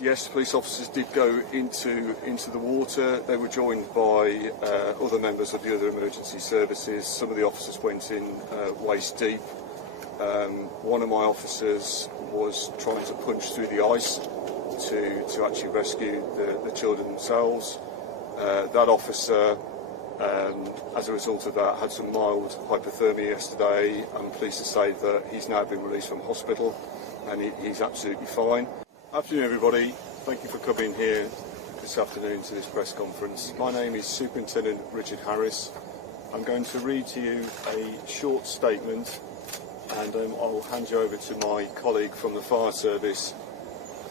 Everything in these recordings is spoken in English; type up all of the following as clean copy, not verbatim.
Yes, police officers did go into the water. They were joined by other members of the other emergency services. Some of the officers went in waist deep. One of my officers was trying to punch through the ice to actually rescue the children themselves. That officer, as a result of that, had some mild hypothermia yesterday. I'm pleased to say that he's now been released from hospital and he's absolutely fine. Afternoon everybody, thank you for coming here this afternoon to this press conference. My name is Superintendent Richard Harris. I'm going to read to you a short statement and I'll hand you over to my colleague from the fire service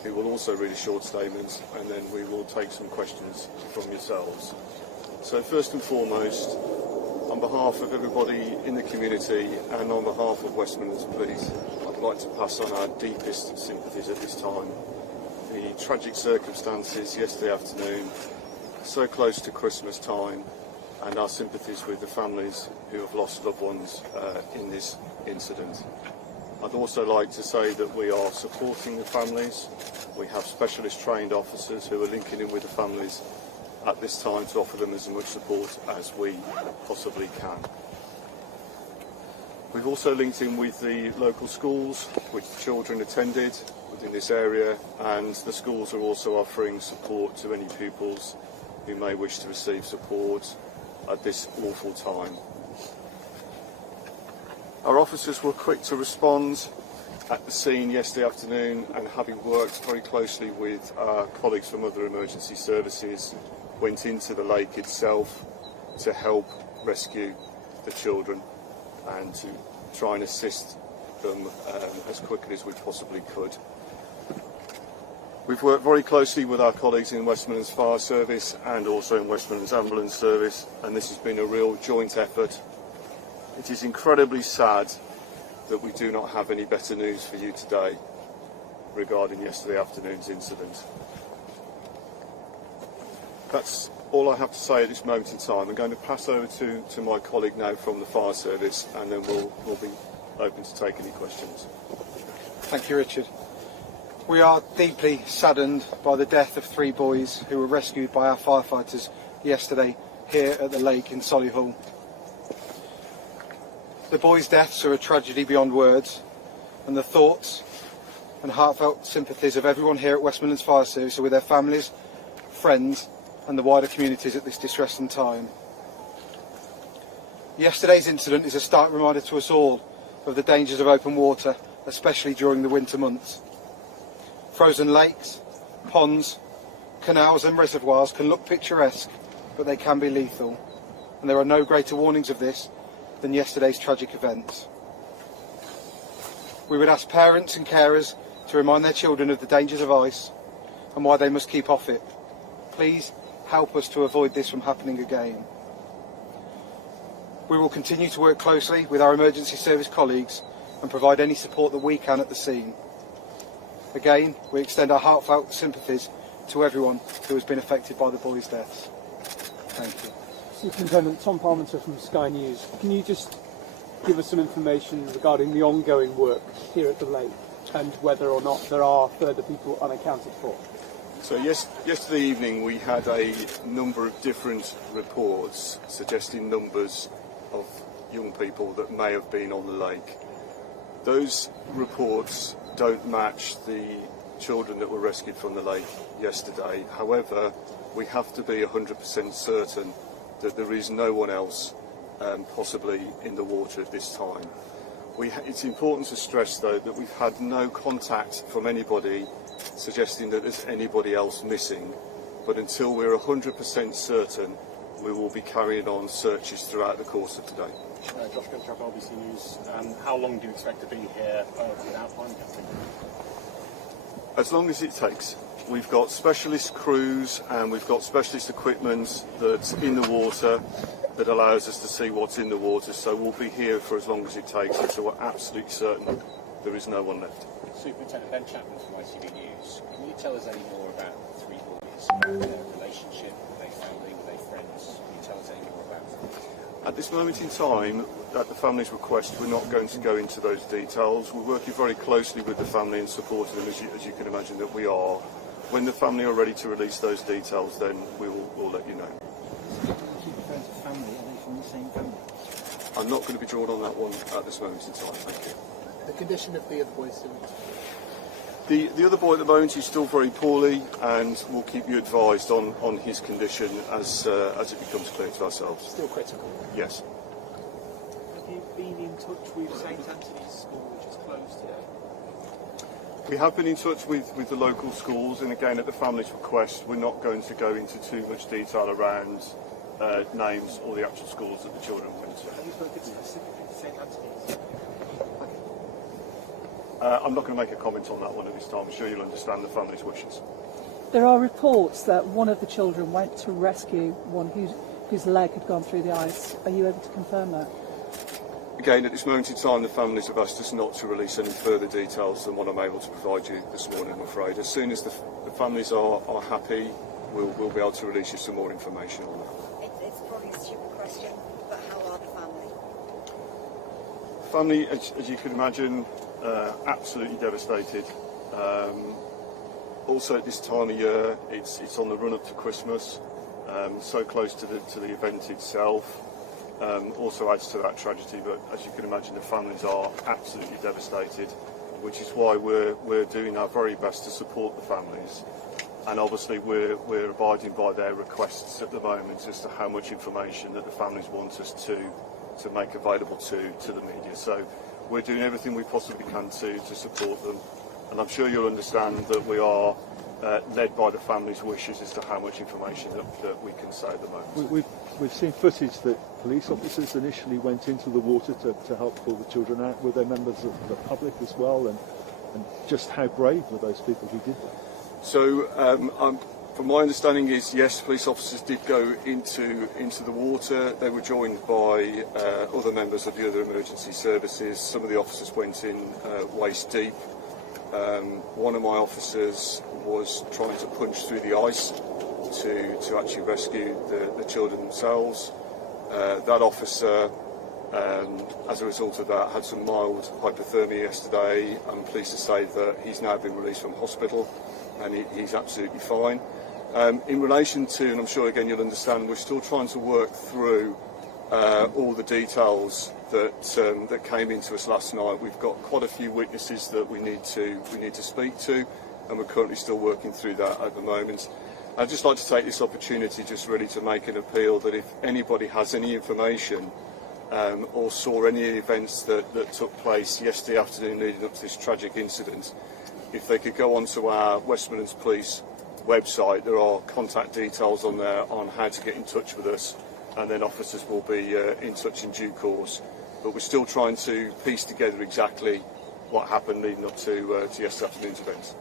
who will also read a short statement, and then we will take some questions from yourselves. So first and foremost, on behalf of everybody in the community and on behalf of West Midlands Police, I'd like to pass on our deepest sympathies at this time. The tragic circumstances yesterday afternoon, so close to Christmas time, and our sympathies with the families who have lost loved ones in this incident. I'd also like to say that we are supporting the families. We have specialist trained officers who are linking in with the families at this time to offer them as much support as we possibly can. We've also linked in with the local schools which the children attended within this area, and the schools are also offering support to any pupils who may wish to receive support at this awful time. Our officers were quick to respond at the scene yesterday afternoon, and having worked very closely with our colleagues from other emergency services, went into the lake itself to help rescue the children and to try and assist them as quickly as we possibly could. We've worked very closely with our colleagues in West Midlands Fire Service and also in West Midlands Ambulance Service, and this has been a real joint effort. It is incredibly sad that we do not have any better news for you today regarding yesterday afternoon's incident. That's all I have to say at this moment in time. I'm going to pass over to my colleague now from the fire service, and then we'll be open to take any questions. Thank you, Richard. We are deeply saddened by the death of 3 boys who were rescued by our firefighters yesterday here at the lake in Solihull. The boys' deaths are a tragedy beyond words, and the thoughts and heartfelt sympathies of everyone here at West Midlands Fire Service are with their families, friends and the wider communities at this distressing time. Yesterday's incident is a stark reminder to us all of the dangers of open water, especially during the winter months. Frozen lakes, ponds, canals and reservoirs can look picturesque, but they can be lethal, and there are no greater warnings of this than yesterday's tragic events. We would ask parents and carers to remind their children of the dangers of ice and why they must keep off it. Please help us to avoid this from happening again. We will continue to work closely with our emergency service colleagues and provide any support that we can at the scene. Again, we extend our heartfelt sympathies to everyone who has been affected by the boys' deaths. Thank you. Superintendent Tom Parmenter from Sky News. Can you just give us some information regarding the ongoing work here at the lake and whether or not there are further people unaccounted for? So yesterday evening we had a number of different reports suggesting numbers of young people that may have been on the lake. Those reports don't match the children that were rescued from the lake yesterday. However, we have to be 100% certain that there is no one else possibly in the water at this time. It's important to stress though that we've had no contact from anybody suggesting that there's anybody else missing, but until we're 100% certain we will be carrying on searches throughout the course of today. Josh Guntrap, RBC News. How long do you expect to be here without finding anything? As long as it takes. We've got specialist crews and we've got specialist equipment that's in the water that allows us to see what's in the water, so we'll be here for as long as it takes until we're absolutely certain there is no one left. Superintendent Ben Chapman from ITV News. Can you tell us any more about the 3 boys, about their relationship? Were they family? Were they friends? Can you tell us any more about them? At this moment in time, at the family's request, we're not going to go into those details. We're working very closely with the family and supporting them, as you can imagine that we are. When the family are ready to release those details, then we'll let you know. Keep referring to family, are they from the same family? I'm not going to be drawn on that one at this moment in time, thank you. The condition of the other boys, The other boy at the moment is still very poorly, and we'll keep you advised on his condition as it becomes clear to ourselves. still critical. Yes. Have you been in touch with St Anthony's School, which is closed today? We have been in touch with the local schools, and again at the family's request we're not going to go into too much detail around names or the actual schools that the children went to. Have you spoken specifically to St Anthony's? I'm not going to make a comment on that one at this time. I'm sure you'll understand the family's wishes. There are reports that one of the children went to rescue one whose leg had gone through the ice. Are you able to confirm that? Again, at this moment in time, the families have asked us not to release any further details than what I'm able to provide you this morning, I'm afraid. As soon as the families are happy, we'll be able to release you some more information on that. It's probably a stupid question, but how are the family? Family, as you can imagine, absolutely devastated. Also at this time of year, it's on the run up to Christmas, so close to the event itself. Also adds to that tragedy, but as you can imagine, the families are absolutely devastated, which is why we're doing our very best to support the families. And obviously we're abiding by their requests at the moment as to how much information that the families want us to make available to the media. So we're doing everything we possibly can to support them, and I'm sure you'll understand that we are led by the families' wishes as to how much information that we can say at the moment. We've seen footage that police officers initially went into the water to help pull the children out. Were there members of the public as well, and just how brave were those people who did that? So from my understanding is, yes, police officers did go into the water. They were joined by other members of the other emergency services. Some of the officers went in waist deep. One of my officers was trying to punch through the ice to actually rescue the children themselves. That officer, as a result of that, had some mild hypothermia yesterday. I'm pleased to say that he's now been released from hospital and he's absolutely fine. In relation to, and I'm sure again you'll understand, we're still trying to work through all the details that came into us last night. We've got quite a few witnesses that we need to speak to, and we're currently still working through that at the moment. I'd just like to take this opportunity just really to make an appeal that if anybody has any information or saw any events that took place yesterday afternoon leading up to this tragic incident, if they could go onto our West Midlands Police website, there are contact details on there on how to get in touch with us, and then officers will be in touch in due course. But we're still trying to piece together exactly what happened leading up to yesterday afternoon's events.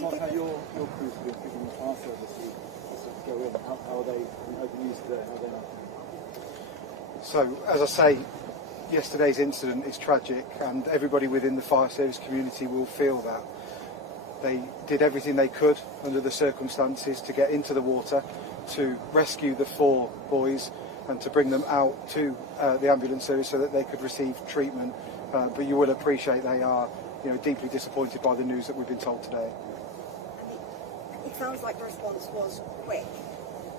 How your crews have been picking the fire service to go in? How are they open use today? How are they not? So, as I say, yesterday's incident is tragic, and everybody within the fire service community will feel that. They did everything they could under the circumstances to get into the water, to rescue the 4 boys and to bring them out to the ambulance service so that they could receive treatment. But you will appreciate they are deeply disappointed by the news that we've been told today. It sounds like the response was quick,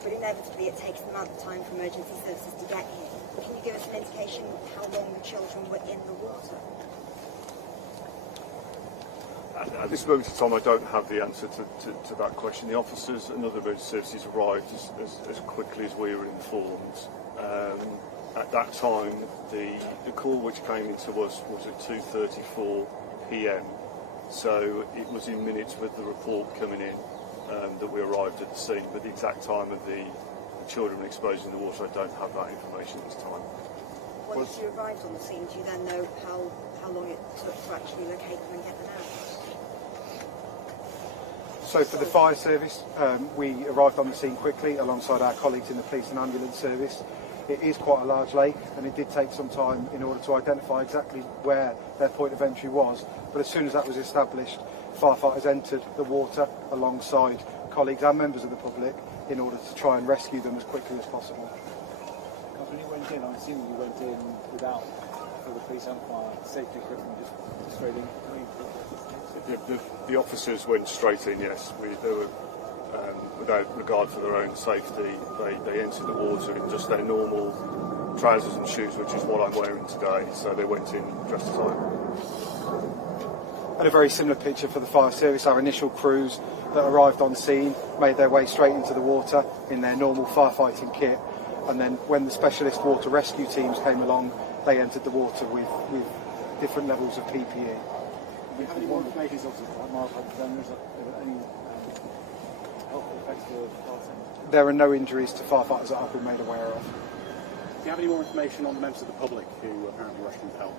but inevitably it takes the amount of time for emergency services to get here. Can you give us an indication how long the children were in the water? At this moment in time, I don't have the answer to that question. The officers and other emergency services arrived as quickly as we were informed. At that time, the call which came into us was at 2:34 p.m. So it was in minutes with the report coming in that we arrived at the scene. But the exact time of the children exposed in the water, I don't have that information at this time. Once you arrived on the scene, do you then know how long it took to actually locate them and get them out? So for the fire service, we arrived on the scene quickly alongside our colleagues in the police and ambulance service. It is quite a large lake, and it did take some time in order to identify exactly where their point of entry was. But as soon as that was established, firefighters entered the water alongside colleagues and members of the public in order to try and rescue them as quickly as possible. When you went in, I'm assuming you went in without the police and fire safety equipment, just straight in. The officers went straight in, yes. They were, without regard for their own safety, they entered the water in just their normal trousers and shoes, which is what I'm wearing today. So they went in dressed as I am. And a very similar picture for the fire service. Our initial crews that arrived on scene made their way straight into the water in their normal firefighting kit, and then when the specialist water rescue teams came along, they entered the water with different levels of PPE. Do you have any more information? Obviously, like Miles had done, is there any helpful effects for firefighting? There are no injuries to firefighters that I've been made aware of. Do you have any more information on the members of the public who apparently rushed in to help?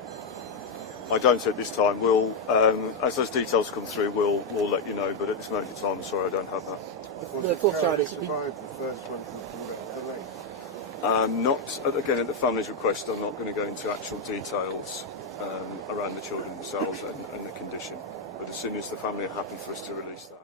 I don't at this time. We'll, as those details come through, we'll let you know. But at this moment in time, I'm sorry, I don't have that. The fourth child is Not again at the family's request. I'm not going to go into actual details around the children themselves and the condition. But as soon as the family are happy for us to release that.